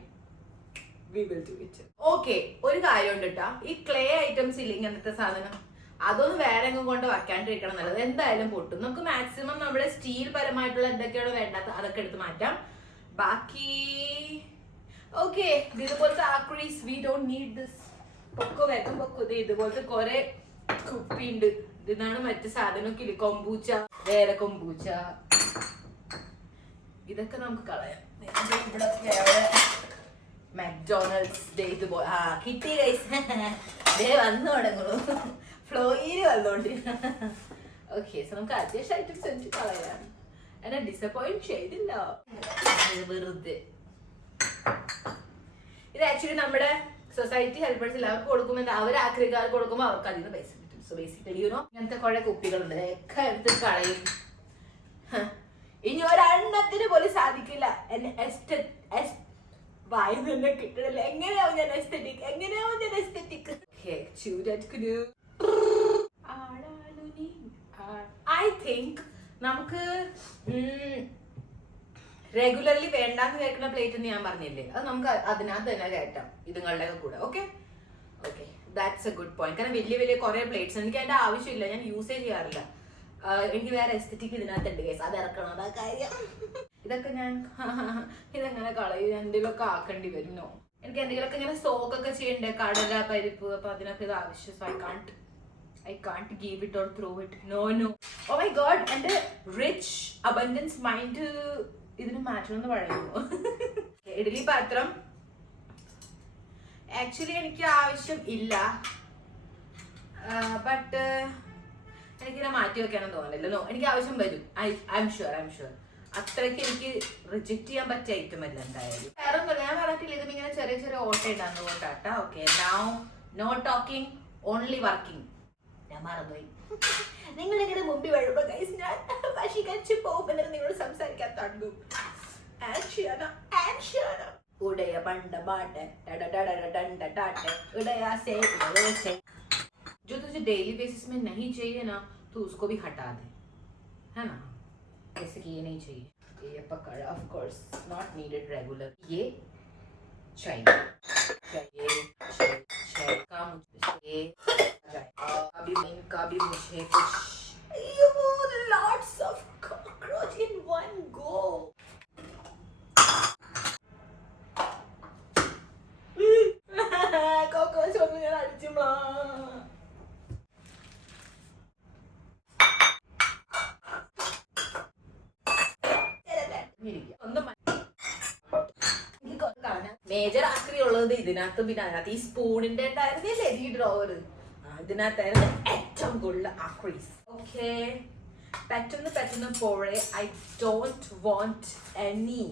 we will do it. Okay, ഒരു കാര്യം ഉണ്ട് കേട്ടോ, ഈ ക്ലേ ഐറ്റംസ് ഇല്ല ഇങ്ങനത്തെ സാധനം, അതൊന്നും വേറെ എങ്ങും കൊണ്ട് വയ്ക്കാണ്ടിരിക്കണം നല്ലത്. എന്തായാലും പൊട്ടും. നമുക്ക് മാക്സിമം നമ്മുടെ സ്റ്റീൽ പരമായിട്ടുള്ള എന്തൊക്കെയാണോ വേണ്ടാത്ത അതൊക്കെ എടുത്ത് മാറ്റാം. ബാക്കി ഓക്കെ, ഇതുപോലത്തെ ആക്രീസ് വി ഡോണ്ട് നീഡ് ദിസ്. പൊക്കോ വേഗം പൊക്കോ. ഇതുപോലത്തെ കുറെ കുപ്പിയുണ്ട്. ഇതാണ് മറ്റു സാധനമൊക്കെ ഇല്ല, കൊമ്പൂച്ച, വേറെ കൊമ്പൂച്ച, ഇതൊക്കെ നമുക്ക് കളയാം. ഇവിടെ മക്ഡൊണാൾഡ്സ് ഇതുപോലെ കിട്ടി ഗൈസ്. വന്നു തുടങ്ങുള്ളൂ, ഫ്ലോയിൽ വന്നോണ്ട്. ഓക്കെ, സോ നമുക്ക് അത്യാവശ്യം ഐറ്റംസ് എനിക്ക് കളയാം. എന്നെ ഡിസപ്പോയിന്റ് ചെയ്തില്ല വെറുതെ. ഇത് ആക്ച്വലി നമ്മുടെ സൊസൈറ്റി ഹെൽപ്പേഴ്സിൽ അവർക്ക് കൊടുക്കുമ്പോൾ അവർ ആക്രിക്കാർക്ക് കൊടുക്കുമ്പോൾ അവർക്ക് അതിന് പൈസ കിട്ടും. സോ ബേസിക്കലി ഇങ്ങനത്തെ കുറെ കുപ്പികളുണ്ട്, ഒക്കെ എടുത്ത് കളയും. ഇനി ഒരെണ്ണത്തിന് പോലും സാധിക്കില്ല എന്നെ വായു തന്നെ കിട്ടണില്ല. എങ്ങനെയാവും ഞാൻ എസ്തെറ്റിക്, എങ്ങനെയാവും ഞാൻ എസ്തെറ്റിക്. ഐ തിങ്ക് നമുക്ക് റെഗുലർലി വേണ്ടാന്ന് കേൾക്കുന്ന പ്ലേറ്റ് എന്ന് ഞാൻ പറഞ്ഞില്ലേ, അത് നമുക്ക് അതിനകത്ത് തന്നെ കയറ്റാം ഇതുങ്ങളുടെ കൂടെ. Okay okay, that's A good point. കാരണം വലിയ വലിയ കുറെ പ്ലേറ്റ്സ് എനിക്ക് അതിന്റെ ആവശ്യമില്ല, ഞാൻ യൂസേ ചെയ്യാറില്ല. എനിക്ക് വേറെ എസ്തെറ്റിക് ഇതിനകത്തുണ്ട് കേസ്, അത് ഇറക്കണം, അതാ കാര്യം. ഇതൊക്കെ ഞാൻ ഇതെങ്ങനെ കളയും, എന്തെങ്കിലുമൊക്കെ ആക്കേണ്ടി വരുന്നോ? എനിക്ക് എന്തെങ്കിലുമൊക്കെ ഇങ്ങനെ സ്റ്റോക്കൊക്കെ ചെയ്യണ്ടേ, കടല പരിപ്പ്, അപ്പൊ അതിനൊക്കെ ഇത് ആവശ്യം. So I can't give it or throw it. No. Oh my god, എന്റെ റിച്ച് അബണ്ടൻസ് മൈൻഡ് ഇതിന് മാറ്റണമെന്ന് പറയുന്നു. ഇഡ്ഡലി പാത്രം ആക്ച്വലി എനിക്ക് ആവശ്യം ഇല്ല, ബട്ട് എനിക്കിനെ മാറ്റി വെക്കാനൊന്നും തോന്നില്ല. എനിക്ക് ആവശ്യം വരും. ഐ എം ഷുവർ അത്രയ്ക്ക് എനിക്ക് റിജക്ട് ചെയ്യാൻ പറ്റിയ ഐറ്റം അല്ല എന്തായാലും. വേറെ ഒന്നുമില്ല, ഞാൻ പറഞ്ഞിട്ടില്ല ഇതിന് ഇങ്ങനെ ചെറിയ ചെറിയ ഓട്ട ഇടാന്ന് കൊണ്ടാട്ടാ. Okay, now no talking, only working. ഞാൻ മറന്നുപോയി. നിങ്ങളിങ്ങനെ മുമ്പിൽ വരുമ്പോ ഗൈസ് ഞാൻ വശീകരിച്ച് പോകുമ്പോൾ നിങ്ങളോട് സംസാരിക്കാൻ തുടങ്ങും. ഉടയ പണ്ട ബാട്ടെ उड़या से जो तुझे डेली बेसिस में नहीं चाहिए ना, तो उसको भी हटा दे, है ना? जैसे कि ये नहीं चाहिए, ये पकड़ा, of course not needed regular. ये चाहिए का मुझे अभी इनका भी मुझे कुछ lots of cockroach in one go. cockroach ഒന്നും ഞാൻ അടിച്ചില്ല. മേജർ ആക്രി ഉള്ളത് ഇതിനകത്ത്, പിന്നെ അതിനകത്ത് ഈ സ്പൂണിന്റെ ഉണ്ടായിരുന്നില്ലേ ഈ ഡ്രോവർ, ഇതിനകത്തായിരുന്നു ഏറ്റവും കൂടുതൽ ആക്രീസ്. ഓക്കെ, പെട്ടെന്ന് പോഴെ. I don't want any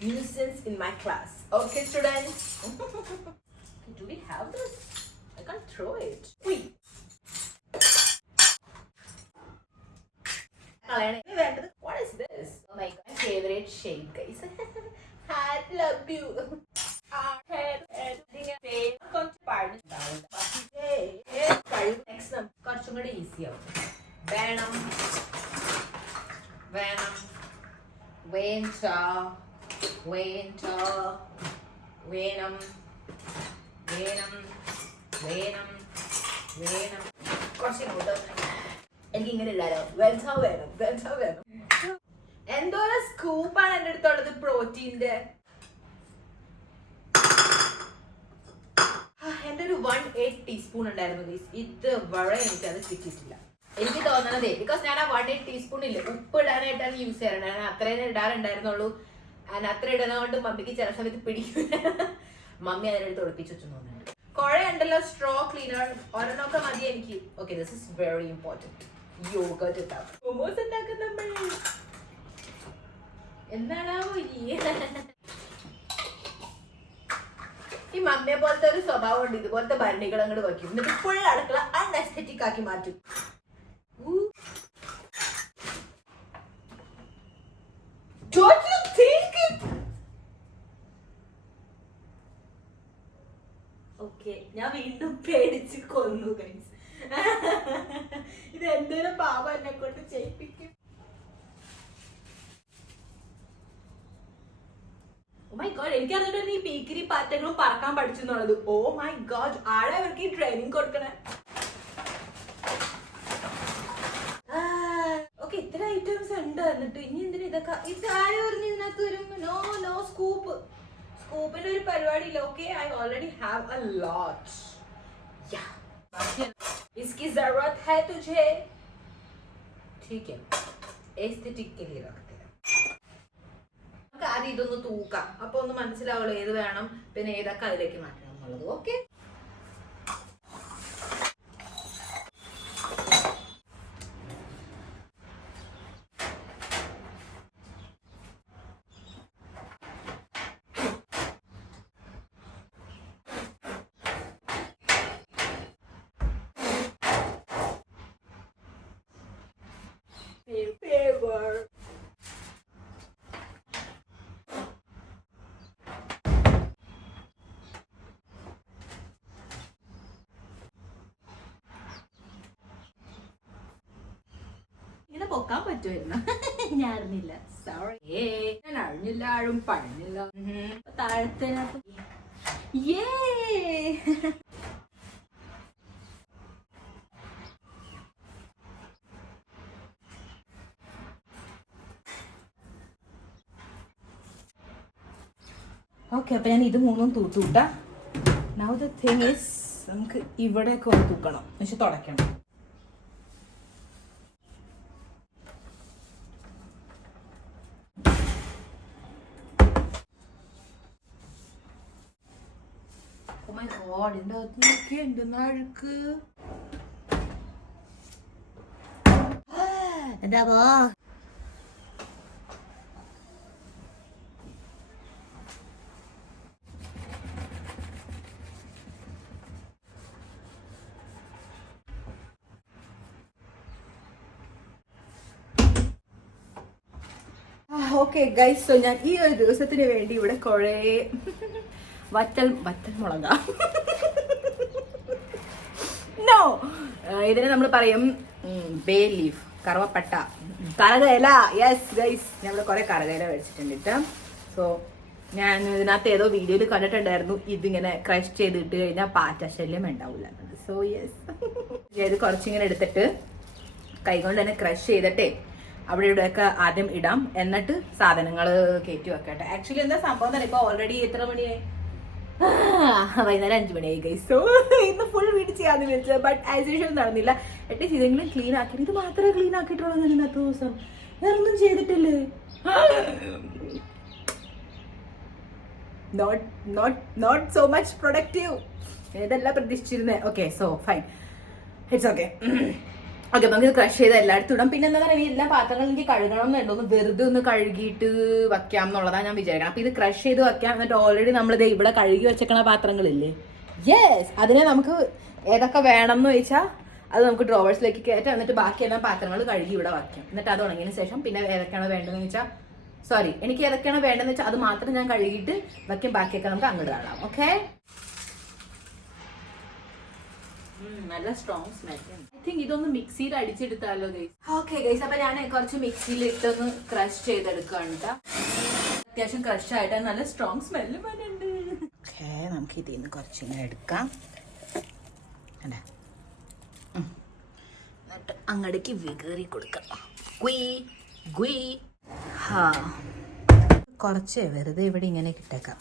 nuisance in my class. Okay students, do we have this? I can't throw it. Wait. കളയണേ. വേണ്ടത് what is this? Oh my god, my favorite shape guys. I love you. Next കുറച്ചും കൂടി easy ആവും. വേണം വേണം വേണ്ട വേണ്ട വേണം വേണം വേണം വേണം കുറച്ച് കൂട്ടം എനിക്ക് ഇങ്ങനെ ഇല്ലാലോ. വേണ്ട വേണം വേണ്ട വേണം. എന്തോരം സ്കൂപ്പാണ് എൻ്റെ അടുത്തുള്ളത് പ്രോട്ടീൻ്റെ. എൻ്റെ ഒരു 1/8 ടീസ്പൂൺ ഉണ്ടായിരുന്നു. ഇത് വഴി എനിക്കത് കിട്ടിയിട്ടില്ല. എനിക്ക് തോന്നണതേ ബിക്കോസ് ഞാൻ ആ 1/8 ടീസ്പൂൺ ഇല്ല ഉപ്പ് ഇടാനായിട്ടാണ് യൂസ് ചെയ്യാറുണ്ട്. ഞാൻ അത്രയും ഇടാറുണ്ടായിരുന്നുള്ളൂ. ഞാൻ അത്ര ഇടുന്നതുകൊണ്ട് മമ്മിക്ക് ചില സമയത്ത് പിടിക്കില്ല. മമ്മി അതിനെടുത്ത് ഒളിപ്പിച്ചു വെച്ചു തോന്നുന്നുണ്ട്. കുഴയുണ്ടല്ലോ സ്ട്രോ ക്ലീനർ ഒരെണ്ണമൊക്കെ മതി എനിക്ക്. Okay, this is very important. Yoghurt ഉണ്ടാക്കും. മൊമോസ് ഉണ്ടാക്കും നമ്മൾ. എന്താണാവോ ഈ മമ്മിയെ പോലത്തെ ഒരു സ്വഭാവം ഉണ്ട്. ഇതുപോലത്തെ ഭരണികൾ അങ്ങോട്ട് വയ്ക്കും, എന്നിട്ട് ഫുൾ അടുക്കള അൺഎസ്തെറ്റിക് ആക്കി മാറ്റും. ഓക്കെ, ഞാൻ വീണ്ടും പേടിച്ച് കൊന്നു ഗൈസ്. ഇത് എന്തോരം പാപം എന്നെ കൊണ്ട് ചെയ്യിപ്പിക്കും. ഓ മൈ ഗോഡ്, എനിക്കറിഞ്ഞിട്ട് ഈ ബേക്കറി പാറ്റകളും പറക്കാൻ പഠിച്ചു എന്നുള്ളത്. ഓ മൈ ഗോഡ്, ആളെ അവർക്ക് ഈ ട്രെയിനിങ് കൊടുക്കണേ. ഓക്കെ, ഇത്ര ഐറ്റംസ് ഉണ്ട്. എന്നിട്ട് ഇനി എന്തിനാ ഇതൊക്കെ? ഇത് ആരും പറഞ്ഞ് ഇതിനകത്ത് വരും. No no scoop. സ്കൂപ്പിന്റെ ഒരു പരിപാടി ഇല്ല. Okay, I already have a lot. इसकी जरूरत है तुझे, ठीक है, एस्थेटिक के लिए रखते हैं. നമുക്ക് ആദ്യം ഇതൊന്ന് തൂക്കാം, അപ്പൊ ഒന്ന് മനസ്സിലാവുള്ളൂ ഏത് വേണം പിന്നെ ഏതൊക്കെ അതിലേക്ക് മാറ്റണം എന്നുള്ളത്. ഓക്കെ, ഇങ്ങനെ പൊക്കാൻ പറ്റുമായിരുന്നു. ഞാൻ അറിഞ്ഞില്ല, സോറി. ഞാൻ അറിഞ്ഞില്ല, ആഴും പഴഞ്ഞില്ല. താഴത്തിനകത്ത് ഓക്കെ. അപ്പൊ ഞാൻ ഇത് മൂന്നും തൂത്തൂട്ട. നൗ ദ തിങ് ഈസ്, നമുക്ക് ഇവിടെയൊക്കെ ഒന്ന് തൂക്കണം, പക്ഷെ തുടയ്ക്കണം. Oh my god, ഇതിന്റെ അകത്തൊക്കെ എന്തെന്നാ അഴുക്ക്. എന്താ ഓക്കെ ഗൈസ്, സോ ഞാൻ ഈ ഒരു ദിവസത്തിന് വേണ്ടി ഇവിടെ കുറേ വറ്റൽ മുളക, നോ, ഇതിനെ നമ്മൾ പറയും ബേ ലീഫ്, കറുവപ്പട്ട, കറുകയില. യെസ് ഗൈസ്, ഞാൻ ഇവിടെ കുറെ കറുകയില മേടിച്ചിട്ടുണ്ട് കേട്ടോ. സോ ഞാൻ ഇതിനകത്ത് ഏതോ വീഡിയോയിൽ കണ്ടിട്ടുണ്ടായിരുന്നു ഇതിങ്ങനെ ക്രഷ് ചെയ്തിട്ട് കഴിഞ്ഞാൽ പാറ്റ ശല്യം ഉണ്ടാവില്ല. സോ യെസ്, ഇത് കുറച്ചിങ്ങനെ എടുത്തിട്ട് കൈകൊണ്ട് തന്നെ ക്രഷ് ചെയ്തിട്ടേ അവിടെ ഇവിടെയൊക്കെ ആദ്യം ഇടാം, എന്നിട്ട് സാധനങ്ങൾ കയറ്റി വെക്കട്ടെ. ആക്ച്വലി എന്താ സംഭവം തന്നെ, ഇപ്പൊ ഓൾറെഡി എത്ര മണിയായി? വൈകുന്നേരം 5 മണിയായി ഗൈസ്. സോ ഇന്ന് ഫുൾ വീട് ചെയ്യാന്ന് വിളിച്ചത്, ബട്ട് ആസ് യൂഷ്വൽ നടന്നില്ല. അറ്റ്ലീസ്റ്റ് ഇതെങ്കിലും ക്ലീൻ ആക്കി. ഇത് മാത്രമേ ക്ലീൻ ആക്കിയിട്ടുള്ളൂ ഞാൻ ഇന്നത്തെ ദിവസം, വേറൊന്നും ചെയ്തിട്ടില്ലേ. Not so much productive. ഇതല്ല പ്രതീക്ഷിച്ചിരുന്നേ. Okay, so fine, it's okay. Okay, നമുക്ക് ക്രഷ് ചെയ്ത് എല്ലായിടത്തും ഇടാം. പിന്നെ എന്താ പറയുക, എല്ലാ പാത്രങ്ങളും എനിക്ക് കഴുകണം എന്നുണ്ടോ, ഒന്ന് വെറുതെ ഒന്ന് കഴുകിയിട്ട് വയ്ക്കാം എന്നുള്ളതാണ് ഞാൻ വിചാരിക്കണം. അപ്പൊ ഇത് ക്രഷ് ചെയ്ത് വയ്ക്കാം. എന്നിട്ട് ഓൾറെഡി നമ്മളിത് ഇവിടെ കഴുകി വെച്ചേക്കണ പാത്രങ്ങളില്ലേ, യെസ്, അതിനെ നമുക്ക് ഏതൊക്കെ വേണം എന്ന് ചോദിച്ചാൽ അത് നമുക്ക് ഡ്രോവേഴ്സിലേക്ക് കയറ്റാം. എന്നിട്ട് ബാക്കിയെല്ലാം പാത്രങ്ങൾ കഴുകി ഇവിടെ വയ്ക്കാം. എന്നിട്ട് അത് ഉണങ്ങിയതിന് ശേഷം പിന്നെ ഏതൊക്കെയാണോ വേണ്ടതെന്ന് വെച്ചാൽ എനിക്ക് ഏതൊക്കെയാണോ വേണ്ടതെന്ന് വെച്ചാൽ അത് മാത്രം ഞാൻ കഴുകിയിട്ട് വയ്ക്കും. ബാക്കിയൊക്കെ നമുക്ക് അങ്ങോട്ട് കാണാം. ഓക്കെ, നല്ല സ്ട്രോങ് സ്മെൽ. ഐ തിങ്ക് ഇതൊന്ന് മിക്സിയിൽ അടിച്ചെടുത്താലോ ഗൈസ്. ഓക്കെ ഗൈസ്, അപ്പൊ ഞാൻ കുറച്ച് മിക്സിയിൽ ഇട്ടൊന്ന് ക്രഷ് ചെയ്തെടുക്കുകയാണ് കേട്ടോ. അത്യാവശ്യം ക്രഷ് ആയിട്ട് നല്ല സ്ട്രോങ് സ്മെല്ല് വരുന്നുണ്ട്. ഓക്കെ, നമുക്ക് ഇതിൽ നിന്ന് കുറച്ചിങ്ങനെ എടുക്കാം. എന്നിട്ട് അങ്ങടേക്ക് വികറി കൊടുക്കാം. കുറച്ച് വെറുതെ ഇവിടെ ഇങ്ങനെ കിട്ടേക്കാം.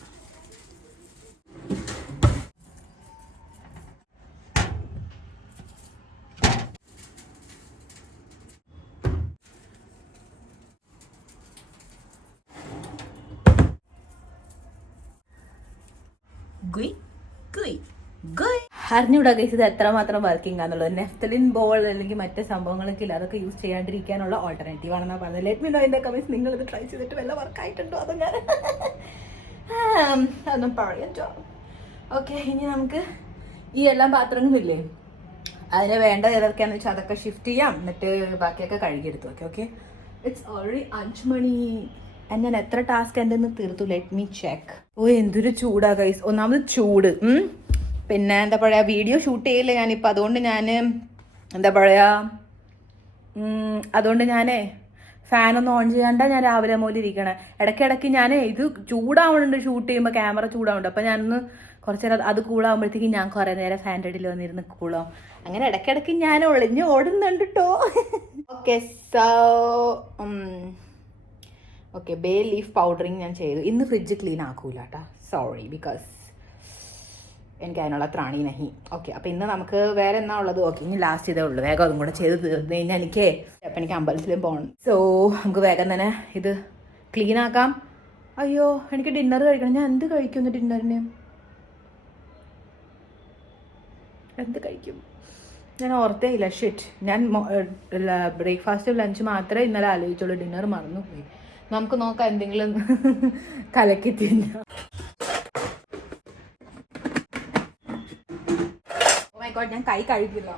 അറിഞ്ഞൂടാ ഗൈസ് ഇത് എത്രമാത്രം വർക്കിംഗ് ആണെന്നുള്ളത്. നെഫ്തലിൻ ബോൾ അല്ലെങ്കിൽ മറ്റു സംഭവങ്ങളൊക്കെ ഇല്ല, അതൊക്കെ യൂസ് ചെയ്യാണ്ടിരിക്കാനുള്ള ഓൾട്ടർനേറ്റീവ് ആണെന്നാണ് പറഞ്ഞത്. Let me know in the comments നിങ്ങൾ ഇത് ട്രൈ ചെയ്തിട്ട് വല്ല വർക്കായിട്ടുണ്ടോ അതോ ഞാൻ അതൊന്നും പറയാട്ടോ. ഓക്കെ, ഇനി നമുക്ക് ഈ എല്ലാം പാത്രങ്ങളില്ലേ അതിന് വേണ്ട ഏതൊക്കെയാണെന്ന് വെച്ചാൽ അതൊക്കെ ഷിഫ്റ്റ് ചെയ്യാം. എന്നിട്ട് ബാക്കിയൊക്കെ കഴുകിയെടുത്തു. ഓക്കെ, ഇറ്റ്സ് ഓൾറെഡി 5 മണി. ഞാൻ എത്ര ടാസ്ക് എൻ്റെ ഒന്ന് തീർത്തു. Let me check. എന്തൊരു ചൂടാ ഗൈസ്. ഒന്നാമത് ചൂട്, പിന്നെ എന്താ പറയുക വീഡിയോ ഷൂട്ട് ചെയ്യില്ല ഞാനിപ്പോൾ. അതുകൊണ്ട് ഞാൻ എന്താ പറയുക ഫാനൊന്നും ഓൺ ചെയ്യാണ്ടാ ഞാൻ രാവിലെ മുതൽ ഇരിക്കണേ. ഇടയ്ക്കിടയ്ക്ക് ഞാൻ ഇത് ചൂടാവുന്നുണ്ട്, ഷൂട്ട് ചെയ്യുമ്പോൾ ക്യാമറ ചൂടാവുന്നുണ്ട്. അപ്പം ഞാനൊന്ന് കുറച്ച് നേരം അത് കൂളാകുമ്പോഴത്തേക്കും ഞാൻ കുറേ നേരം ഫാൻ്റെ അടിയിൽ വന്നിരുന്ന് കൂളാവും. അങ്ങനെ ഇടയ്ക്കിടയ്ക്ക് ഞാൻ ഒളിഞ്ഞ് ഓടുന്നുണ്ട് കേട്ടോ. Okay, so okay, bay leaf powdering ഞാൻ ചെയ്തു. ഇന്ന് ഫ്രിഡ്ജ് ക്ലീൻ ആക്കൂല കേട്ടോ, സോറി, ബിക്കോസ് എനിക്ക് അതിനുള്ള ത്രാണി നഹി. ഓക്കെ, അപ്പോൾ ഇന്ന് നമുക്ക് വേറെ എന്നാ ഉള്ളത്? ഓക്കെ, ഇനി ലാസ്റ്റ് ഇതേ ഉള്ളൂ. വേഗം അതും കൂടെ ചെയ്ത് തീർന്നു കഴിഞ്ഞാൽ അപ്പം എനിക്ക് അമ്പലത്തിലും പോകണം. സോ നമുക്ക് വേഗം തന്നെ ഇത് ക്ലീൻ ആക്കാം. അയ്യോ, എനിക്ക് ഡിന്നർ കഴിക്കണം. ഞാൻ എന്ത് കഴിക്കുന്നു ഡിന്നറിന്? എന്ത് കഴിക്കും ഞാൻ ഓർത്തേ ഇല്ല. ഷിറ്റ്, ഞാൻ ബ്രേക്ക്ഫാസ്റ്റ് ലഞ്ച് മാത്രമേ ഇന്നലെ ആലോചിച്ചുള്ളൂ. ഡിന്നർ മറന്നുപോയി. നമുക്ക് നോക്കാം എന്തെങ്കിലും കലക്കി തിന്നാം. ഓ മൈ ഗോഡ്, ഞാൻ കൈ കഴുകില്ല.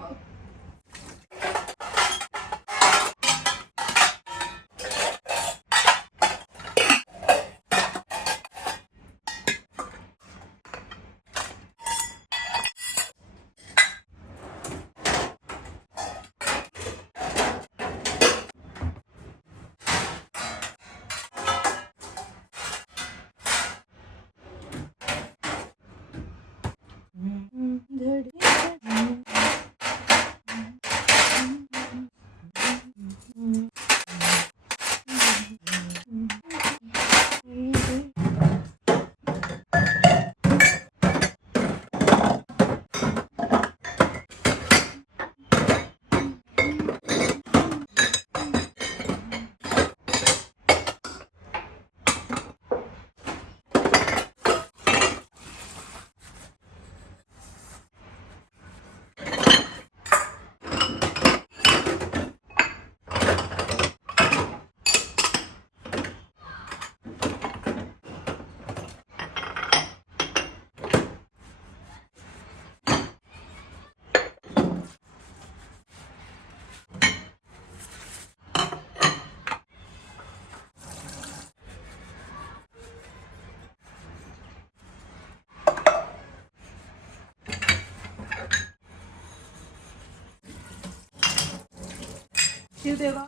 देगा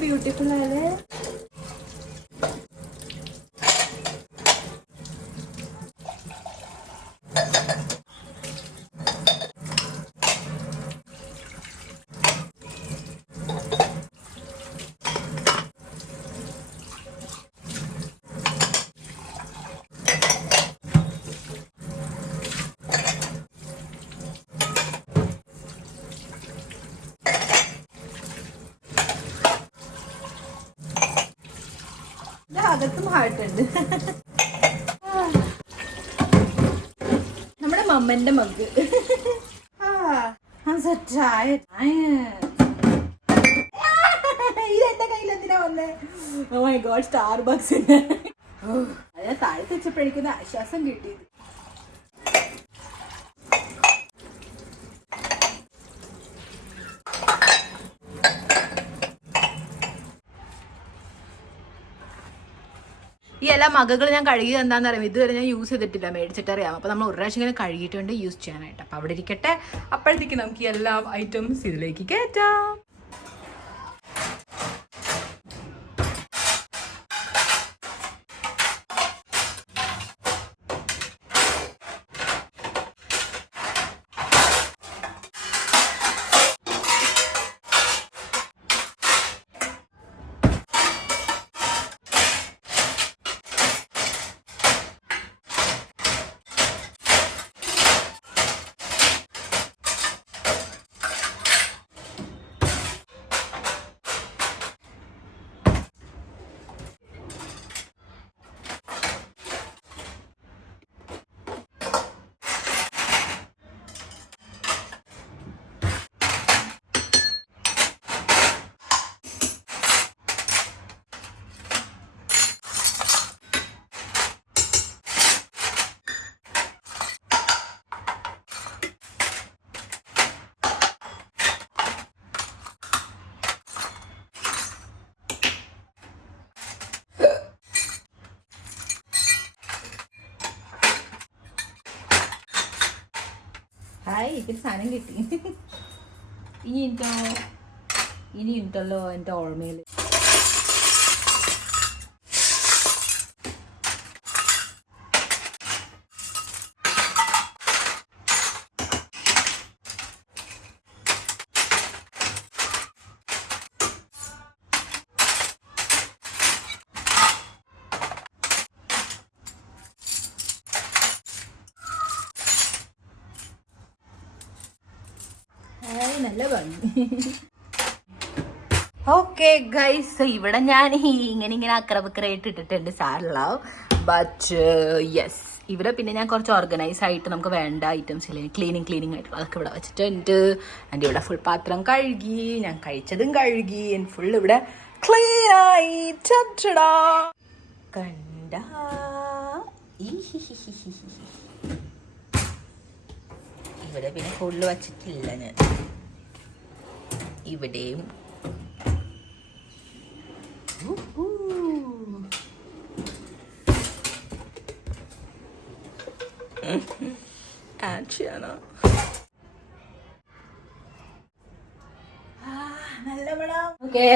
ब्यूटीफुल है. അകത്തും ഹാർട്ടുണ്ട്. നമ്മുടെ മമ്മന്റെ മഗ്. ഇതെന്റെ കയ്യിൽ എന്തിനാ വന്നേ? Oh my God, Starbucks. അത് ഞാൻ താഴത്ത് വെച്ചപ്പോഴേക്കുന്ന ആശ്വാസം കിട്ടിയത്. ഈ എല്ലാ മകകൾ ഞാൻ കഴുകി എന്താണെന്ന് അറിയാം, ഇതുവരെ ഞാൻ യൂസ് ചെയ്തിട്ടില്ല, മേടിച്ചിട്ടറിയാം. അപ്പോൾ നമ്മൾ ഒരു പ്രാവശ്യം ഇങ്ങനെ കഴുകിയിട്ടുണ്ട് യൂസ് ചെയ്യാനായിട്ട്. അപ്പോൾ അവിടെ ഇരിക്കട്ടെ, അപ്പോഴത്തേക്ക് നമുക്ക് ഈ എല്ലാ ഐറ്റംസ് ഇതിലേക്ക് കയറ്റാം. ഹായ്, ഇതിൽ സാധനം കിട്ടി. ഇനി ഉണ്ടല്ലോ എൻ്റെ ഓർമ്മയിൽ. നല്ല ഭംഗി. ഓക്കെ ഗൈസ്, ഇവിടെ ഞാൻ ഇങ്ങനെ അക്രബക്കറായിട്ട് ഇട്ടിട്ടുണ്ട് സാരല്ല. ബട്ട് യെസ്, ഇവിടെ പിന്നെ ഞാൻ കുറച്ച് ഓർഗനൈസ് ആയിട്ട് നമുക്ക് വേണ്ട ഐറ്റംസ് ഇല്ലേ, ക്ലീനിങ് ആയിട്ട് അതൊക്കെ ഇവിടെ വെച്ചിട്ടുണ്ട്. എൻ്റെ ഇവിടെ ഫുൾ പാത്രം കഴുകി, ഞാൻ കഴിച്ചതും കഴുകി, ഫുൾ ഇവിടെ ക്ലീൻ ആയി. കണ്ട ഇവിടെ പിന്നെ ഫുള്ള് വച്ചിട്ടില്ല ഞാൻ. ഇവിടെയും ആക്ഷനാ. ഓക്കെ,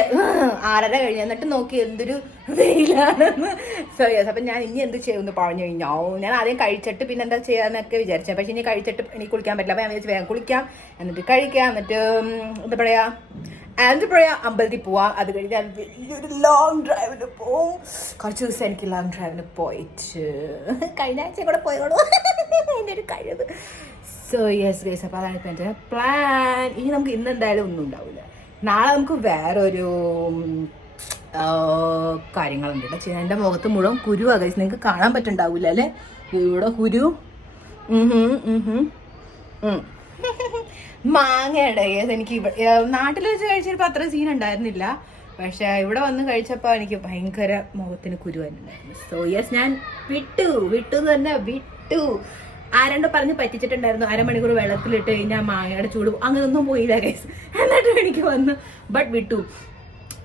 6:30 കഴിഞ്ഞു. എന്നിട്ട് നോക്കി എന്തൊരു വെയിലാണെന്ന്. സോ യെസ്, അപ്പം ഞാൻ ഇനി എന്ത് ചെയ്യുമെന്ന് പറഞ്ഞു കഴിഞ്ഞാൽ, ഞാൻ ആദ്യം കഴിച്ചിട്ട് പിന്നെ എന്താ ചെയ്യാന്നൊക്കെ വിചാരിച്ചത്. പക്ഷെ ഇനി കഴിച്ചിട്ട് എനിക്ക് കുളിക്കാൻ പറ്റില്ല. അപ്പം ഞാൻ വിചാരിച്ചു വേഗം കുളിക്കാം, എന്നിട്ട് കഴിക്കാം, എന്നിട്ട് എന്താ പറയാ അമ്പലത്തിൽ പോവാം. അത് കഴിഞ്ഞ് ഞാൻ വലിയൊരു ലോങ് ഡ്രൈവിന് പോവും. കുറച്ച് ദിവസം എനിക്ക് ലോങ് ഡ്രൈവിന് പോയിട്ട് കഴിഞ്ഞ ആഴ്ച കൂടെ പോയോളൂ എൻ്റെ ഒരു കഴിവ്. സോ യെസ് ഗൈസ്, അപ്പോൾ അതാണ് ഇപ്പം എൻ്റെ പ്ലാൻ. ഇനി നമുക്ക് ഇന്ന് എന്തായാലും ഒന്നും ഉണ്ടാവില്ല. നാളെ നമുക്ക് വേറൊരു കാര്യങ്ങളുണ്ട് കേട്ടോ ചെയ്യാൻ. എൻ്റെ മുഖത്ത് മുഴുവൻ കുരുവാ ഗൈസ്, നിങ്ങൾക്ക് കാണാൻ പറ്റുന്നുണ്ടാവില്ല അല്ലേ, ഇവിടെ കുരു. മാങ്ങയുടെ ഗൈസ്, എനിക്ക് നാട്ടിൽ വെച്ച് കഴിച്ചപ്പോൾ അത്ര സീൻ ഉണ്ടായിരുന്നില്ല. പക്ഷെ ഇവിടെ വന്ന് കഴിച്ചപ്പോൾ എനിക്ക് ഭയങ്കര മുഖത്തിന് കുരു തന്നെ ഉണ്ടായിരുന്നു. സോ യെസ്, ഞാൻ വിട്ടു തന്നെ വിട്ടു. ആരണ്ട് പറഞ്ഞ് പറ്റിച്ചിട്ടുണ്ടായിരുന്നു, അരമണിക്കൂർ വെള്ളത്തിലിട്ട് കഴിഞ്ഞാൽ മാങ്ങയുടെ ചൂട് അങ്ങനൊന്നും പോയില്ല ഗൈസ്. എന്നിട്ടും എനിക്ക് വന്നു, ബട്ട് വിട്ടു.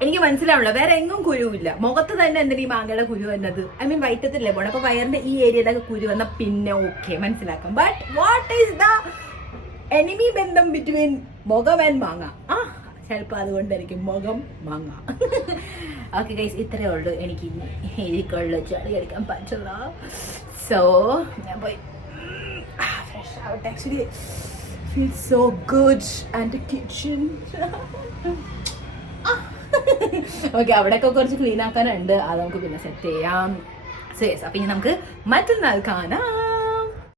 എനിക്ക് മനസ്സിലാവില്ല, വേറെ എങ്ങും കുരുവില്ല, മുഖത്ത് തന്നെ എന്തിനാ ഈ മാങ്ങയുടെ കുരു വന്നത്. ഐ മീൻ വയറ്റത്തില്ലേ പോണം, അപ്പൊ വയറിന്റെ ഈ ഏരിയയിലൊക്കെ കുരു വന്ന പിന്നെ ഓക്കെ മനസ്സിലാക്കാം. But what is the enemy ബന്ധം ബിറ്റ്വീൻ മുഖം ആൻഡ് മാങ്ങ? ചിലപ്പോൾ അതുകൊണ്ടായിരിക്കും മുഖം മാങ്ങ. ഓക്കെ ഗൈസ്, ഇത്രയേ ഉള്ളൂ എനിക്ക് ഇനി എനിക്കുള്ള ചളി അടിക്കാൻ പറ്റില്ല. സോ ഞാൻ പോയി fresh out. Actually feels so good and the kitchen. Okay, അവിടെയൊക്കെ കുറച്ച് ക്ലീൻ ആക്കാനുണ്ട്, അത് നമുക്ക് പിന്നെ സെറ്റ് ചെയ്യാം. സോ യെസ്, അപ്പം ഇനി നമുക്ക് മറ്റന്നാൾ കാണാം.